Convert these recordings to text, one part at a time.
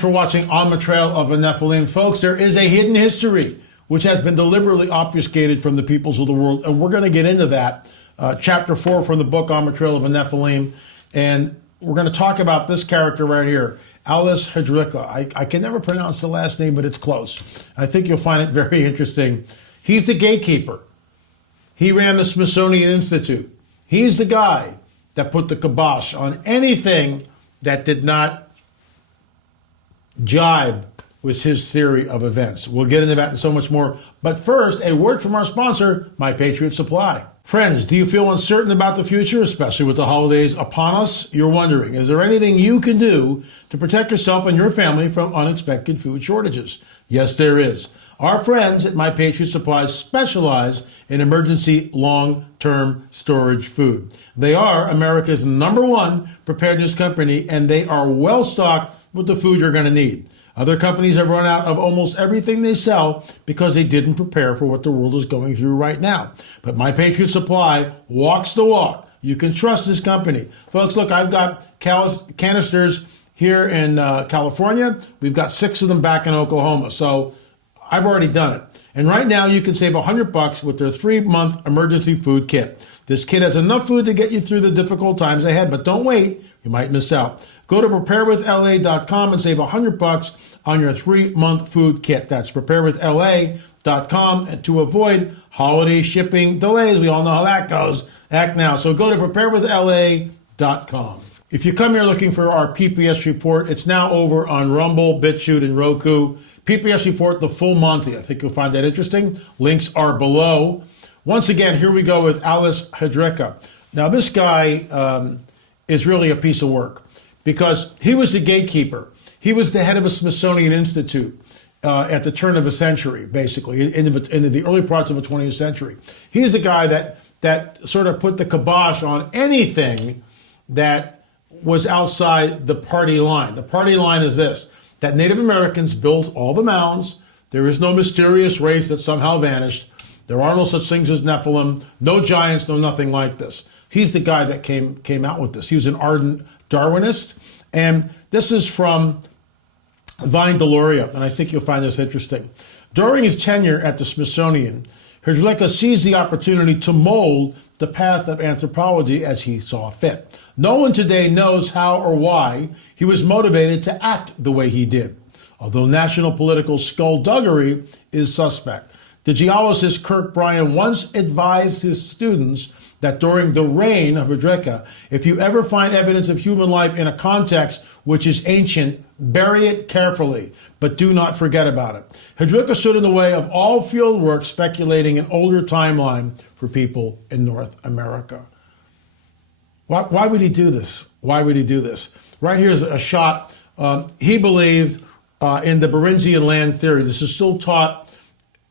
Thanks for watching On the Trail of a Nephilim. Folks, there is a hidden history which has been deliberately obfuscated from the peoples of the world, and we're going to get into that. Chapter 4 from the book On the Trail of a Nephilim, and we're going to talk about this character right here, Alice Hedricka. I can never pronounce the last name, but it's close. I think you'll find it very interesting. He's the gatekeeper. He ran the Smithsonian Institute. He's the guy that put the kibosh on anything that did not jibe with his theory of events. We'll get into that and so much more. But first, a word from our sponsor, My Patriot Supply. Friends, do you feel uncertain about the future, especially with the holidays upon us? You're wondering, is there anything you can do to protect yourself and your family from unexpected food shortages? Yes, there is. Our friends at My Patriot Supply specialize in emergency long-term storage food. They are America's #1 preparedness company, and they are well-stocked with the food you're going to need. Other companies have run out of almost everything they sell because they didn't prepare for what the world is going through right now. But My Patriot Supply walks the walk. You can trust this company. Folks, look, I've got canisters here in California. We've got 6 of them back in Oklahoma. So I've already done it. And right now you can save $100 with their 3-month emergency food kit. This kit has enough food to get you through the difficult times ahead, but don't wait. You might miss out. Go to preparewithla.com and save $100 on your 3-month food kit. That's preparewithla.com, and to avoid holiday shipping delays. We all know how that goes. Act now. So go to preparewithla.com. If you come here looking for our pp&s report, it's now over on Rumble, Bitchute, and Roku. pp&s report, the full Monty. I think you'll find that interesting. Links are below. Once again, here we go with Alice Hedricka. Now, this guy is really a piece of work because he was the gatekeeper. He was the head of a Smithsonian Institute at the turn of a century, basically, in the early parts of the 20th century. He's the guy that sort of put the kibosh on anything that was outside the party line. The party line is this, that Native Americans built all the mounds. There is no mysterious race that somehow vanished. There are no such things as Nephilim, no giants, no nothing like this. He's the guy that came out with this. He was an ardent Darwinist. And this is from Vine Deloria, and I think you'll find this interesting. During his tenure at the Smithsonian, Hedricka seized the opportunity to mold the path of anthropology as he saw fit. No one today knows how or why he was motivated to act the way he did, although national political skullduggery is suspect. The geologist Kirk Bryan once advised his students that during the reign of Hedricka, if you ever find evidence of human life in a context which is ancient, bury it carefully, but do not forget about it. Hedricka stood in the way of all field work speculating an older timeline for people in North America. Why would he do this? Why would he do this? Right here's a shot. He believed in the Beringian land theory. This is still taught,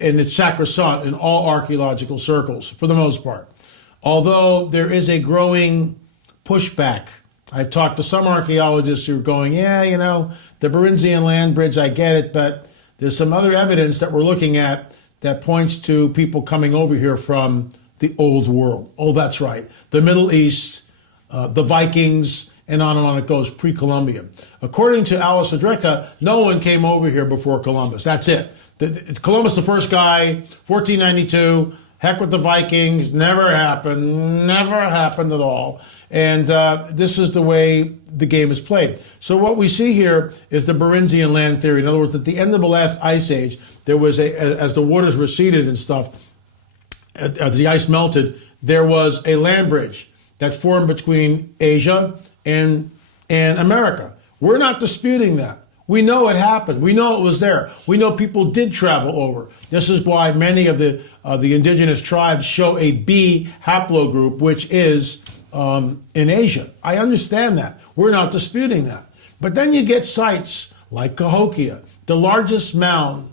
and it's sacrosanct in all archaeological circles, for the most part. Although there is a growing pushback. I've talked to some archaeologists who are going, yeah, you know, the Beringian land bridge, I get it, but there's some other evidence that we're looking at that points to people coming over here from the old world. Oh, that's right. The Middle East, the Vikings, and on it goes, pre-Columbian. According to Alice Hedricka, no one came over here before Columbus. That's it. Columbus, the first guy, 1492, heck with the Vikings, never happened at all. And this is the way the game is played. So what we see here is the Beringian land theory. In other words, at the end of the last ice age, there was as the waters receded and stuff, as the ice melted, there was a land bridge that formed between Asia and America. We're not disputing that. We know it happened. We know it was there. We know people did travel over. This is why many of the indigenous tribes show a B haplogroup, which is in Asia. I understand that. We're not disputing that. But then you get sites like Cahokia, the largest mound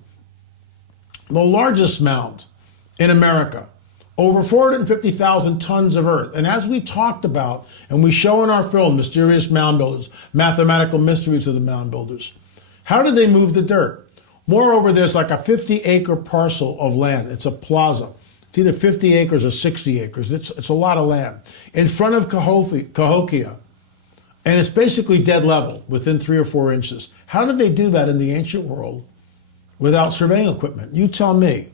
in America, over 450,000 tons of earth. And as we talked about, and we show in our film, Mysterious Mound Builders, Mathematical Mysteries of the Mound Builders, how did they move the dirt? Moreover, there's like a 50-acre parcel of land. It's a plaza. It's either 50 acres or 60 acres. It's a lot of land. In front of Cahokia, And it's basically dead level within 3 or 4 inches. How did they do that in the ancient world without surveying equipment? You tell me.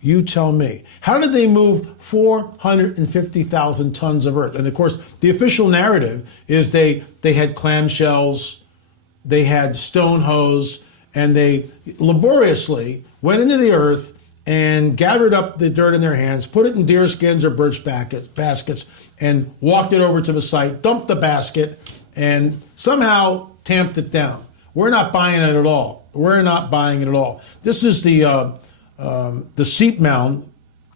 You tell me. How did they move 450,000 tons of earth? And of course, the official narrative is they had clamshells, they had stone hoes, and they laboriously went into the earth and gathered up the dirt in their hands, put it in deer skins or birch baskets, and walked it over to the site, dumped the basket, and somehow tamped it down. We're not buying it at all. We're not buying it at all. This is the seat mound,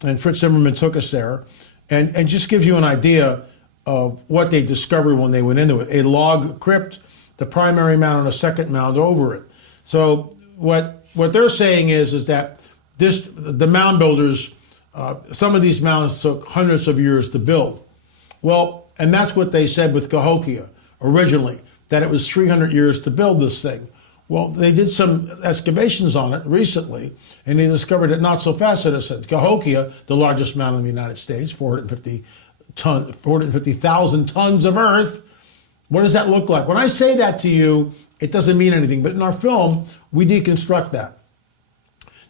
and Fritz Zimmerman took us there, and just gives you an idea of what they discovered when they went into it. A log crypt, the primary mound, and a second mound over it. So what they're saying is that the mound builders, some of these mounds took hundreds of years to build. Well, and that's what they said with Cahokia originally, that it was 300 years to build this thing. Well, they did some excavations on it recently, and they discovered it not so fast, citizens. Cahokia, the largest mound in the United States, 450,000 tons of earth. What does that look like? When I say that to you, it doesn't mean anything. But in our film, we deconstruct that.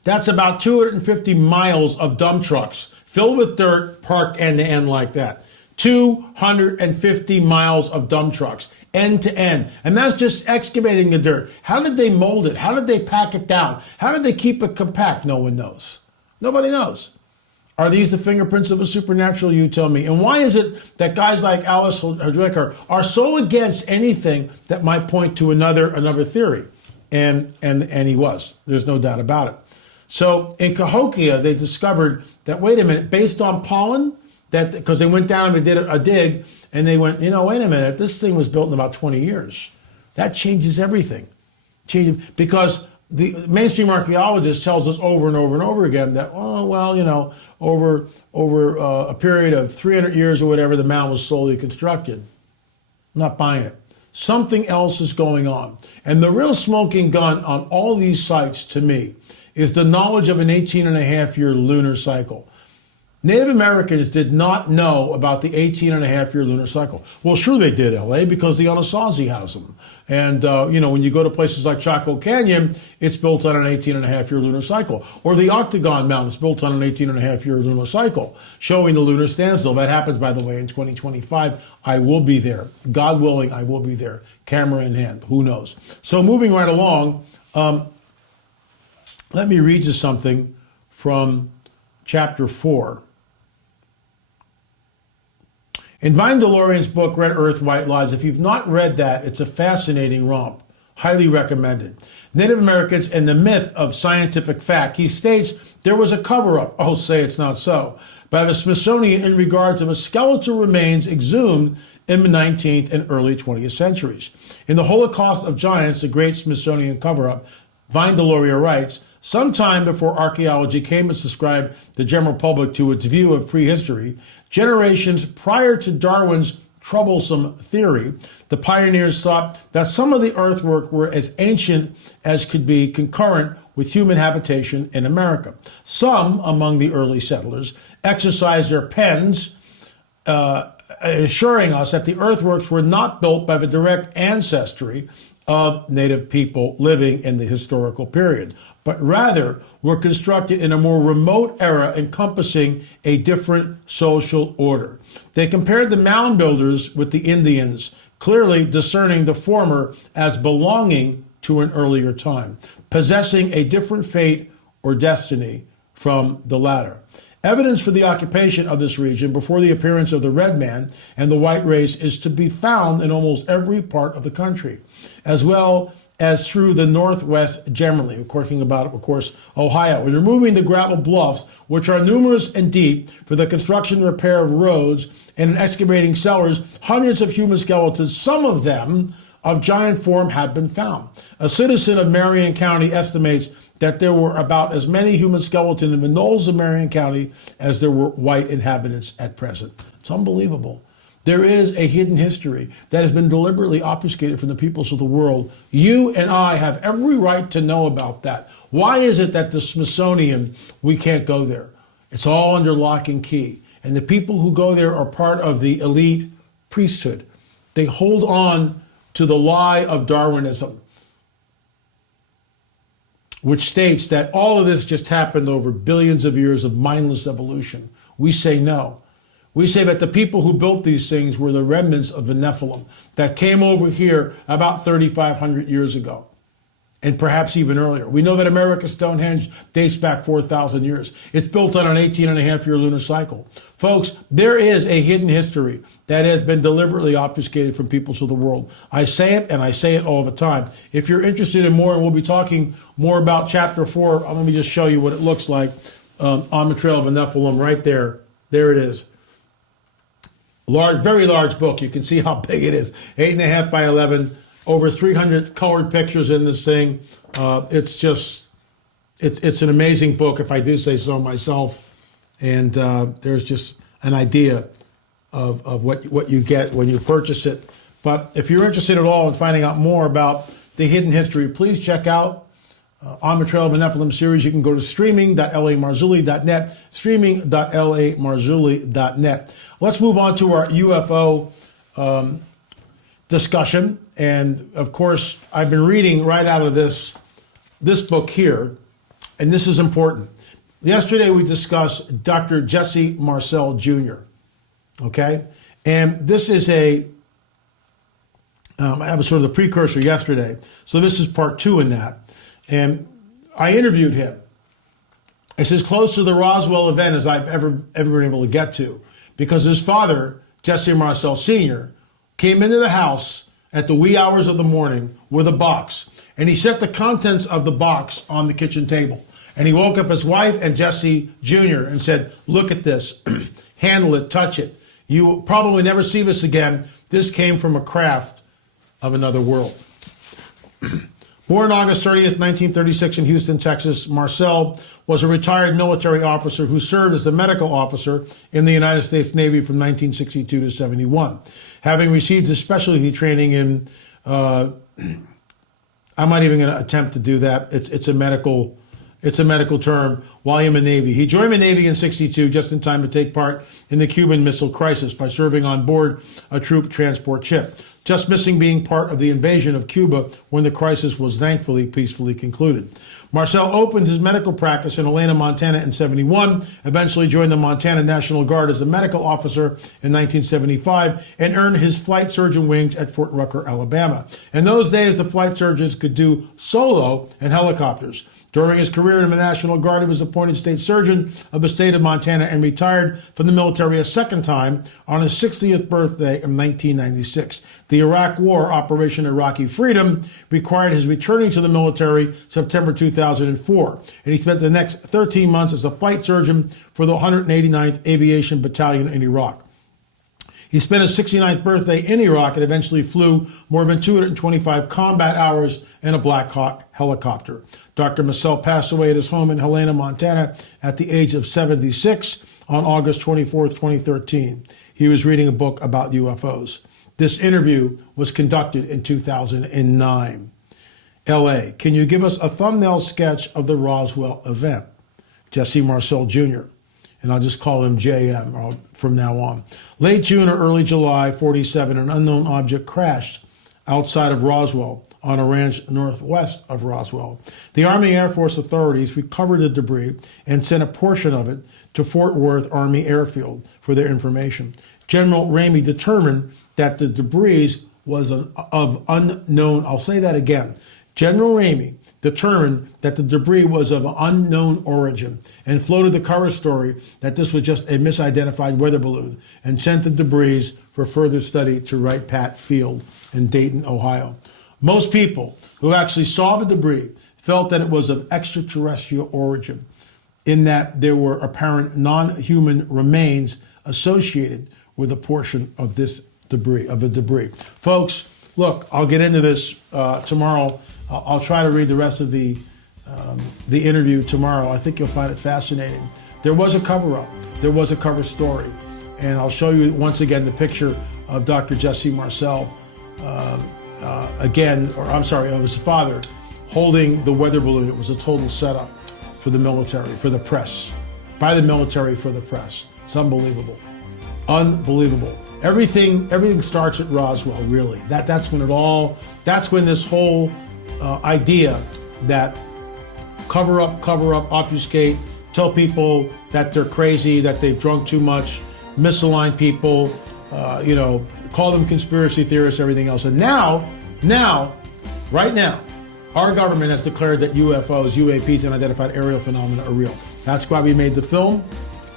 That's about 250 miles of dump trucks filled with dirt, parked end to end like that. 250 miles of dump trucks, end to end. And that's just excavating the dirt. How did they mold it? How did they pack it down? How did they keep it compact? No one knows. Nobody knows. Are these the fingerprints of a supernatural? You tell me. And why is it that guys like Alice Hadwicker are so against anything that might point to another theory? And he was. There's no doubt about it. So in Cahokia, they discovered that, wait a minute, based on pollen, that because they went down and did a dig, and they went, wait a minute, this thing was built in about 20 years. That changes everything. Because the mainstream archaeologist tells us over and over and over again that, over a period of 300 years or whatever, the mound was slowly constructed. I'm not buying it. Something else is going on. And the real smoking gun on all these sites, to me, is the knowledge of an 18-and-a-half-year lunar cycle. Native Americans did not know about the 18-and-a-half-year lunar cycle. Well, sure they did, LA, because the Anasazi has them. And, when you go to places like Chaco Canyon, it's built on an 18-and-a-half-year lunar cycle. Or the Octagon Mountain is built on an 18-and-a-half-year lunar cycle, showing the lunar standstill. That happens, by the way, in 2025. I will be there. God willing, I will be there. Camera in hand. Who knows? So moving right along, let me read you something from chapter 4. In Vine Delorian's book, Red Earth, White Lies, if you've not read that, it's a fascinating romp. Highly recommended. Native Americans and the myth of scientific fact. He states there was a cover-up, oh, say it's not so, by the Smithsonian in regards of a skeletal remains exhumed in the 19th and early 20th centuries. In The Holocaust of Giants, the great Smithsonian cover-up, Vine Deloria writes, sometime before archaeology came to subscribe the general public to its view of prehistory, generations prior to Darwin's troublesome theory, the pioneers thought that some of the earthwork were as ancient as could be concurrent with human habitation in America. Some among the early settlers exercised their pens, assuring us that the earthworks were not built by the direct ancestry of native people living in the historical period, but rather were constructed in a more remote era encompassing a different social order. They compared the mound builders with the Indians, clearly discerning the former as belonging to an earlier time, possessing a different fate or destiny from the latter. Evidence for the occupation of this region before the appearance of the red man and the white race is to be found in almost every part of the country, as well as through the Northwest generally. We're talking about, of course, Ohio. And removing the gravel bluffs, which are numerous and deep, for the construction and repair of roads, and in excavating cellars, hundreds of human skeletons, some of them of giant form, have been found. A citizen of Marion County estimates that there were about as many human skeletons in the knolls of Marion County as there were white inhabitants at present. It's unbelievable. There is a hidden history that has been deliberately obfuscated from the peoples of the world. You and I have every right to know about that. Why is it that the Smithsonian, we can't go there? It's all under lock and key. And the people who go there are part of the elite priesthood. They hold on to the lie of Darwinism, which states that all of this just happened over billions of years of mindless evolution. We say no. We say that the people who built these things were the remnants of the Nephilim that came over here about 3,500 years ago, and perhaps even earlier. We know that America's Stonehenge dates back 4,000 years. It's built on an 18-and-a-half-year lunar cycle. Folks, there is a hidden history that has been deliberately obfuscated from peoples of the world. I say it, and I say it all the time. If you're interested in more, and we'll be talking more about Chapter 4, let me just show you what it looks like on the Trail of the Nephilim right there. There it is. Large, very large book. You can see how big it is. 8.5 by 11. Over 300 colored pictures in this thing. It's an amazing book, if I do say so myself. And there's just an idea of what you get when you purchase it. But if you're interested at all in finding out more about the hidden history, please check out On the Trail of the Nephilim series. You can go to streaming.lamarzulli.net, streaming.lamarzulli.net. Let's move on to our UFO discussion. And of course, I've been reading right out of this book here, and this is important. Yesterday we discussed Dr. Jesse Marcel Jr. Okay, and this is I have a sort of the precursor yesterday, so this is part 2 in that. And I interviewed him. It's as close to the Roswell event as I've ever been able to get to, because his father, Jesse Marcel Sr., came into the house at the wee hours of the morning with a box, and he set the contents of the box on the kitchen table. And he woke up his wife and Jesse Jr. and said, "Look at this, handle it, touch it. You will probably never see this again. This came from a craft of another world." Born August 30th, 1936 in Houston, Texas, Marcel was a retired military officer who served as a medical officer in the United States Navy from 1962 to 71. Having received his specialty training in, I'm not even going to attempt to do that. It's a medical term. While in the Navy, he joined the Navy in '62 just in time to take part in the Cuban Missile Crisis by serving on board a troop transport ship, just missing being part of the invasion of Cuba when the crisis was thankfully peacefully concluded. Marcel opened his medical practice in Helena, Montana in '71, eventually joined the Montana National Guard as a medical officer in 1975, and earned his flight surgeon wings at Fort Rucker, Alabama. In those days, the flight surgeons could do solo in helicopters. During his career in the National Guard, he was appointed state surgeon of the state of Montana and retired from the military a second time on his 60th birthday in 1996. The Iraq War, Operation Iraqi Freedom, required his returning to the military September 2004, and he spent the next 13 months as a flight surgeon for the 189th Aviation Battalion in Iraq. He spent his 69th birthday in Iraq and eventually flew more than 225 combat hours in a Black Hawk helicopter. Dr. Marcel passed away at his home in Helena, Montana at the age of 76 on August 24th, 2013. He was reading a book about UFOs. This interview was conducted in 2009. LA, can you give us a thumbnail sketch of the Roswell event? Jesse Marcel Jr., and I'll just call him JM from now on. Late June or early July 47, an unknown object crashed outside of Roswell on a ranch northwest of Roswell. The Army Air Force authorities recovered the debris and sent a portion of it to Fort Worth Army Airfield for their information. General Ramey determined that the debris was of unknown, I'll say that again. General Ramey determined that the debris was of unknown origin and floated the cover story that this was just a misidentified weather balloon and sent the debris for further study to Wright Pat Field in Dayton, Ohio. Most people who actually saw the debris felt that it was of extraterrestrial origin, in that there were apparent non-human remains associated with a portion of this debris, of the debris. Folks, look, I'll get into this tomorrow. I'll try to read the rest of the interview tomorrow. I think you'll find it fascinating. There was a cover-up. There was a cover story. And I'll show you once again the picture of Dr. Jesse Marcel of his father holding the weather balloon. It was a total setup for the military, for the press, by the military for the press. It's unbelievable. Unbelievable. Everything starts at Roswell, really. That's when this whole idea that cover up, obfuscate, tell people that they're crazy, that they've drunk too much, misalign people, call them conspiracy theorists, everything else. And right now, our government has declared that UFOs, UAPs, unidentified aerial phenomena are real. That's why we made the film.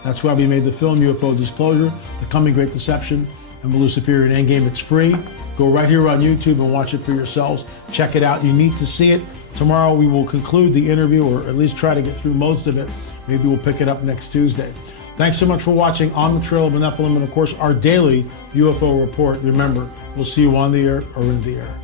UFO Disclosure, The Coming Great Deception, and the Luciferian Endgame. It's free. Go right here on YouTube and watch it for yourselves. Check it out. You need to see it. Tomorrow we will conclude the interview, or at least try to get through most of it. Maybe we'll pick it up next Tuesday. Thanks so much for watching On the Trail of the Nephilim, and of course our daily UFO report. Remember, we'll see you on the air or in the air.